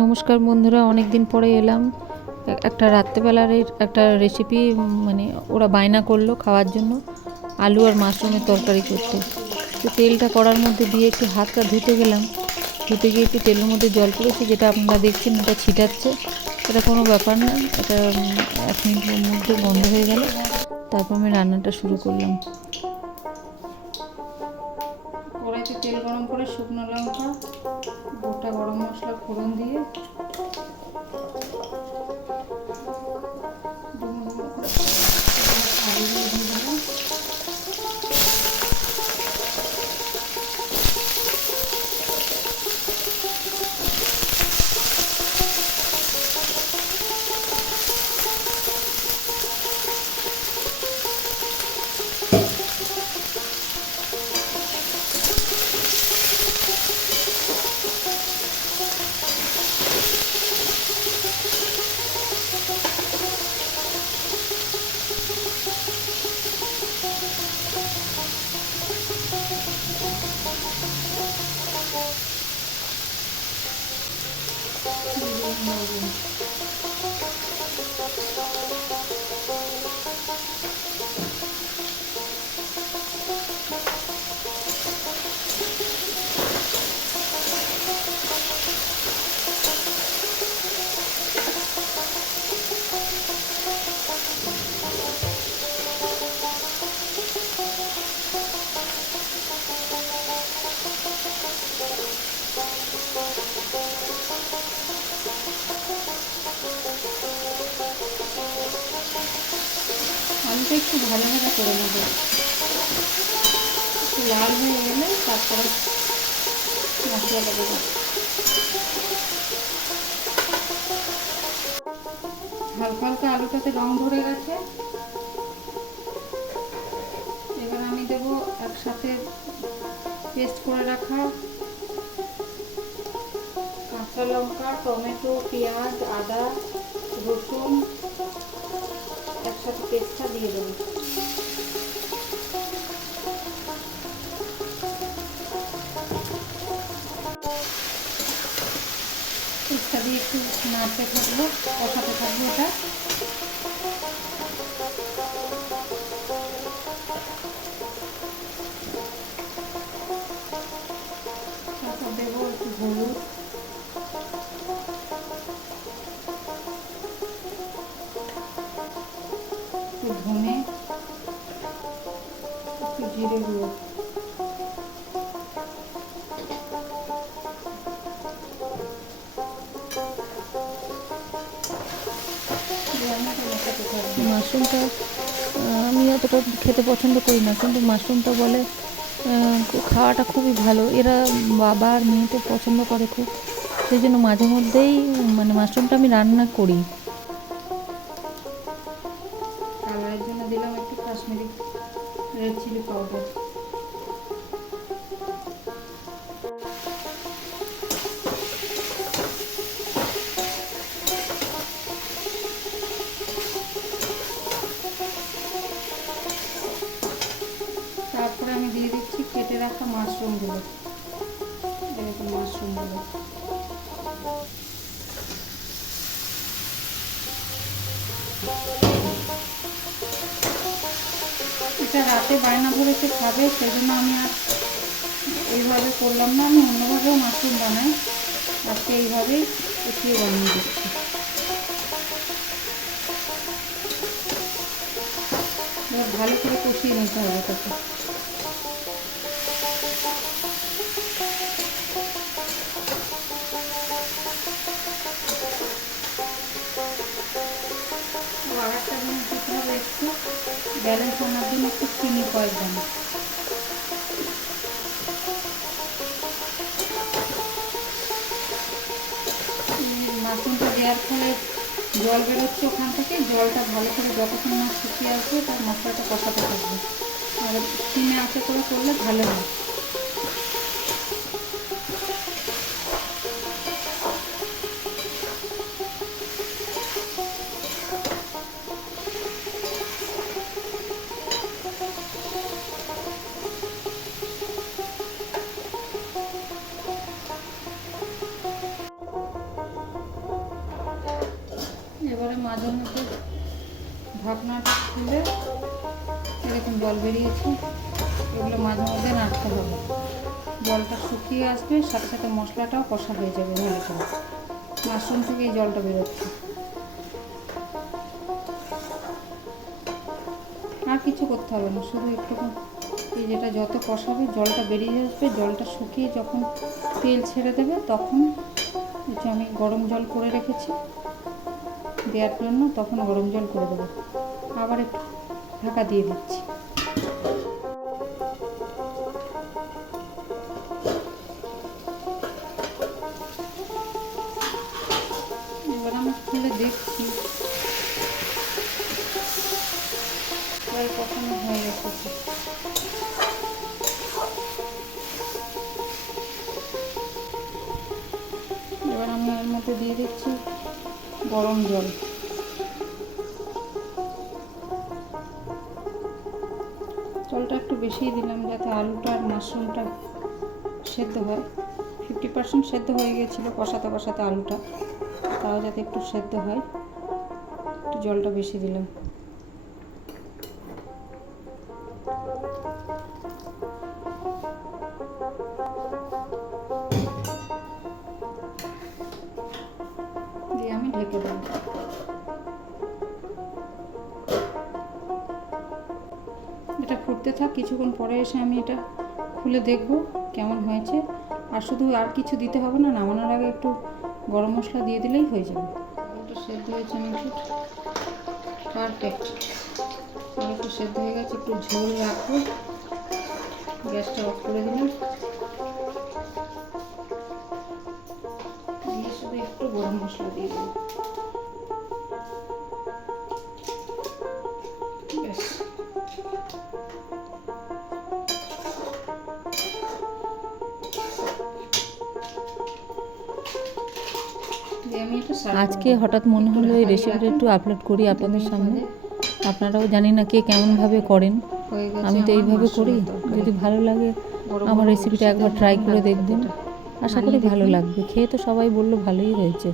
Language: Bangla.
নমস্কার বন্ধুরা, অনেক দিন পরে এলাম একটা রাত্রেবেলার একটা রেসিপি। মানে ওরা বায়না করলো খাওয়ার জন্য আলু আর মাশরুমের তরকারি করতে। তো তেলটা কড়ার মধ্যে দিয়ে একটু হাতটা ধুতে গেলাম, ধুতে গিয়ে একটু তেলের মধ্যে জল পড়েছে, যেটা আপনারা দেখছেন এটা ছিটাচ্ছে। এটা কোনো ব্যাপার না, এটা 1 মিনিটের মধ্যে বন্ধ হয়ে গেল। তারপর আমি রান্নাটা শুরু করলাম। কড়াইতে তেল গরম করে শুকনো লঙ্কা, গোটা গরম মশলা ফোড়ন দিয়ে আলু দিয়ে দিলাম। আলুটা একটু ভালো ভাজা করে নেব, একটু লাল হয়ে গেলে তারপরে মশলাটা দেবো। হালকা হালকা আলুটাতে রং ধরে গেছে। এবার আমি দেবো একসাথে পেস্ট করে রাখা কাঁচা লঙ্কা, টমেটো, পেঁয়াজ, আদা, রসুন, একসাথে পেস্টটা দিয়ে দেবো। পেস্টটা দিয়ে একটু নাড়তে থাকবো, কষাতে থাকবো এটা। তারপর দেবো একটু হলুদ, একটু ধনে, একটু জিরে গুঁড়ো। মাশরুমটা আমি অতটা খেতে পছন্দ করি না, কিন্তু মাশরুমটা বলে খাওয়াটা খুবই ভালো। এরা বাবা আর মেয়েতে পছন্দ করে খুব, সেই জন্য মাঝে মধ্যেই মানে মাশরুমটা আমি রান্না করি। কালারের জন্য দিলাম একটু কাশ্মীরি রেড চিলি পাউডার। তারপরে আমি দিয়ে দিচ্ছি কেটে রাখা মাশরুমগুলো। এরকম মাশরুমগুলো এটা রাতে বায়না ধরেছে খাবে, সেই জন্য আমি আর এইভাবে করলাম না। আমি অন্যভাবেও মাশরুম বানাই, আজকে এইভাবেই কষিয়ে বানিয়ে দিচ্ছি। এবার ভালো করে কষিয়ে নিতে হবে তাকে। আর একটা জিনিস দিতে হবে, একটু ব্যালেন্স আনার জন্য একটু চিনি কয়েকজন। মাশরুমটা দেওয়ার ফলে জল বেরোচ্ছে ওখান থেকে, জলটা ভালো করে যতক্ষণ না শুকিয়ে আসবে তার মশলাটা কষাতে থাকবে। আর সিমে আঁচে করে করলে ভালো হয়। মাঝে মধ্যে ঢাকনাটা খুলে এরকম জল বেরিয়েছে, এগুলো মাঝে মধ্যে নাড়তে হবে। জলটা শুকিয়ে আসবে, সাথে সাথে মশলাটাও কষা হয়ে যাবে ভালো করে। মাশরুম থেকে এই জলটা বেরোচ্ছে, আর কিছু করতে হবে না, শুধু একটু এই যেটা যত কষাবে জলটা বেরিয়ে আসবে, জলটা শুকিয়ে যখন তেল ছেড়ে দেবে তখন যে আমি গরম জল করে রেখেছি দেওয়ার জন্য, তখন গরম জল করে দেবো। আবার একটু ঢাকা দিয়ে দিচ্ছি। এবার আমি খুলে দেখছি জল কষানো হয়ে গেছে। এবার আমি এর মধ্যে দিয়ে দিচ্ছি গরম জল। জলটা একটু বেশিই দিলাম যাতে আলুটা আর মাশরুমটা সেদ্ধ হয়। 50% সেদ্ধ হয়ে গিয়েছিলো কষাতে কষাতে আলুটা, তাও যাতে একটু সেদ্ধ হয় একটু জলটা বেশি দিলাম। দিয়ে আমি ঢেকে দেবো। এটা ফুটতে থাক, কিছুক্ষণ পরে এসে আমি এটা খুলে দেখব কেমন হয়েছে। আর শুধু আর কিছু দিতে হবে না, নামানোর আগে একটু গরম মশলা দিয়ে দিলেই হয়ে যাবে। আলুটা সেদ্ধ হয়েছে আমি পারফেক্ট। আলুটা সেদ্ধ হয়ে গেছে, একটু ঝোল রাখবো। গ্যাসটা অফ করে দিলাম, দিয়ে শুধু একটু গরম মশলা দিয়ে দেবো। ব্যাস, আজকে হঠাৎ মনে হলো এই রেসিপিটা একটু আপলোড করি আপনাদের সামনে। আপনারাও জানি না কে কেমনভাবে করেন, আমি তো এইভাবে করি। যদি ভালো লাগে আমার রেসিপিটা একবার ট্রাই করে দেখবেন, আশা করি ভালো লাগবে। খেয়ে তো সবাই বললো ভালোই হয়েছে।